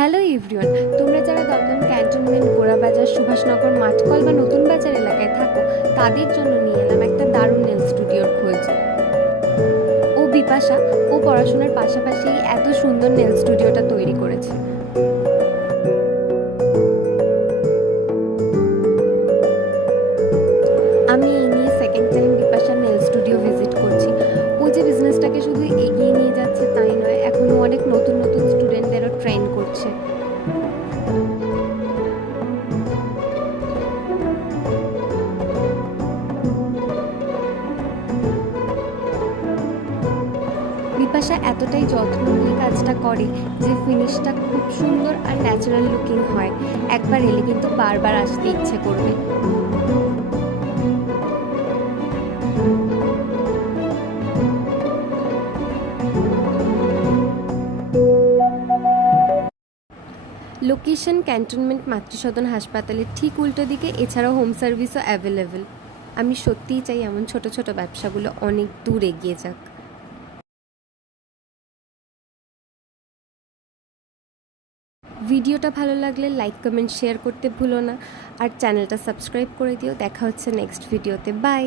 Hello everyone, তোমরা যারা Dumdum cantonment, Gorabazar, Subhashnagar, মাঠকল বা নতুন বাজার এলাকায় থাকো, তাদের জন্য নিয়ে এলাম একটা দারুণ নেল স্টুডিওর খোঁজ। ও বিপাশা, ও পড়াশোনার পাশাপাশি এত সুন্দর নেল স্টুডিওটা তৈরি করেছে। আমি এই নিয়ে সেকেন্ড টাইম বিপাশার নেল স্টুডিও ভিজিট করছি। ও যে বিজনেসটাকে শুধু এগিয়ে নিয়ে যাচ্ছে তাই নয়, এখনও অনেক নতুন নতুন স্টুডেন্টদেরও ট্রেন করছে। বিপাশা এতটাই যত্ন নিয়ে কাজটা করে যে ফিনিশটা খুব সুন্দর আর ন্যাচারাল লুকিং হয়। একবার এলে কিন্তু বারবার আসতে ইচ্ছে করবে। লোকেশন ক্যান্টনমেন্ট মাতৃসদন হাসপাতালের ঠিক উল্টো দিকে। এছাড়াও হোম সার্ভিসও অ্যাভেলেবেল। আমি সত্যিই চাই এমন ছোট ছোট ব্যবসাগুলো অনেক দূর এগিয়ে যাক। ভিডিওটা ভালো লাগলে লাইক, কমেন্ট, শেয়ার করতে ভুলো না। আর চ্যানেলটা সাবস্ক্রাইব করে দিও। দেখা হচ্ছে নেক্সট ভিডিওতে। বাই।